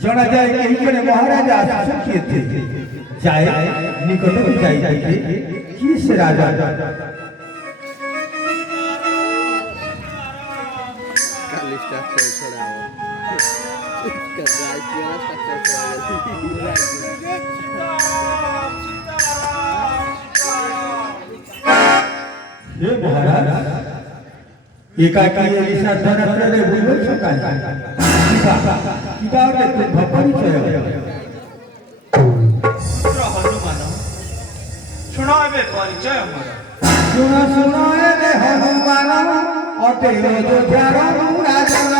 जना जाए कहीं जने महाराजा सुखी थे जाए निकट जाए किस राजा ये महाराज एकाकी ऐसा धनत्र ने भूल चुका है किताब में तो भपन चले हनुमान सुनावे परिचय हमारा सुनाए दे हनुमान अटे जो ध्यान राजन